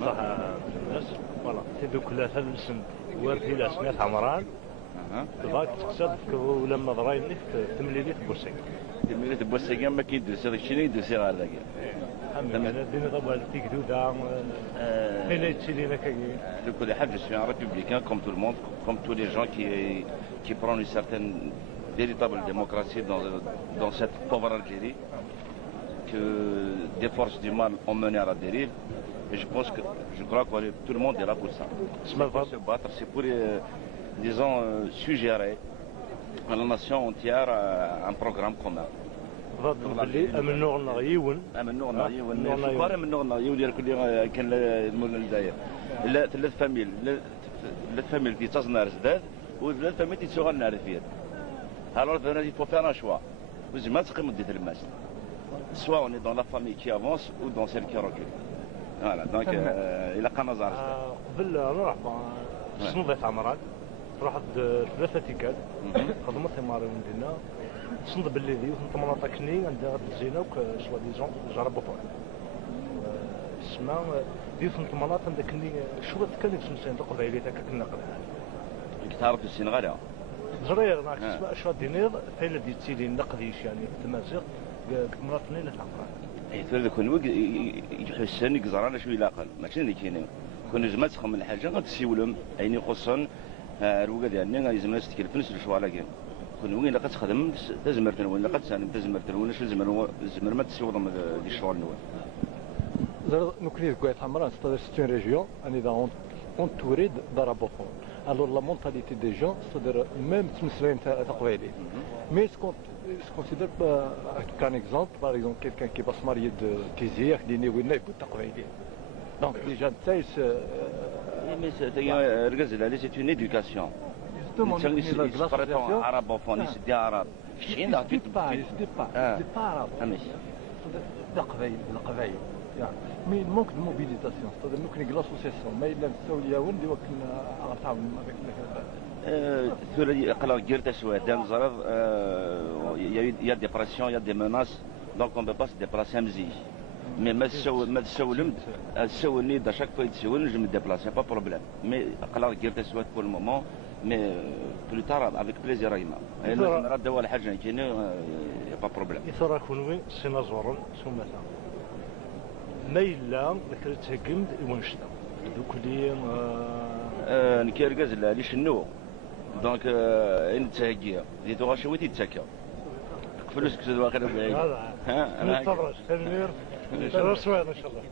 صح الناس فوالا تيدو كلها تنسن وارثي الاسماء عمران باغي تقصد ولا ما ضرايني تمليلي بوسيك تمليلي بوسيك ما كيدوس هذاك الشيء يدوس غير هذاك انا ديما طبعا تيكدودا فين يتسيلي لك de côté je suis un républicain comme tout le monde, comme tous les gens qui prennent une certaine véritable démocratie dans cette pauvre Algérie que des forces du mal ont mené à la dérive. Et je crois que tout le monde est là pour ça. C'est pour se battre, c'est pour, disons, suggérer à la nation entière un programme commun. امنوا نغيون امنوا نغيون الفقراء امنوا نغيون ديال كل كان المولى الجزائر ثلاث فاميل في تصنع زداد وثلاث فاميل في تسوغ النار فيها alors il faut faire un choix وزعما تقيم ديال الماس soit on est dans la famille qui avance ou dans celle qui recule voilà donc الى قا نظر قبل نروح صنوبة عمران رحت ثلاثة تيكال خدمت ثماري من دينا صند باللي ذي وثنت مناطق كني عندها الزينة وكشوا ديجون جربوا فوق اسمها ذي وثنت مناطق عندها كني شو كان يتسمسين قبيلي هكا كنا قبل كنت تعرف في السنغال زرير ناك تسمع شو دينير فين اللي تسيلي نقديش يعني تمازيغ مناطق نيل تعمران اي ثلاثة كون يحسن يقزرانا شويه لاقل ماشي اللي كاينين كون جمعت تخمم الحاجه غتسيولهم عيني خصوصا الروقه ديالنا لازم الناس تكلف نفس الشوا لكن كون وين لا كتخدم تزمرتن ولا كتسالم تزمرتن ولا شو زمر ما تسيوضم دي الشوا النوال nous crions que c'est une région entourée d'arabophones. Alors la mentalité des gens, c'est-à-dire même mais ce qu'on considère qu'un exemple, par exemple quelqu'un qui va se marier de Kizir, donc déjà mais c'est une éducation. arabophone, c'est des arabes. C'est pas arabe. Mais il manque de mobilisation, c'est-à-dire nous créons l'association, mais il a une وندي وكنا غنتعاون avec il y a des pressions, il y a des menaces, donc on ne peut pas se déplacer à Mzi. Mais ما تسولني chaque fois يتسول je me déplace, pas de problème. Mais قلق جير تسوات pour le moment, mais plus tard avec plaisir رايما. أنا نرد أول حاجة كاينة pas de problème. يثرى كونوي سينازورن سمتا. ما إلا ذكرت تهجمد ونشتا دوكلي نكيركاز لا شنو دونك ان تهجيا دي تو شوي تيتسكا فلوس كسد واخر ها انا نتفرج تنوير ان شاء الله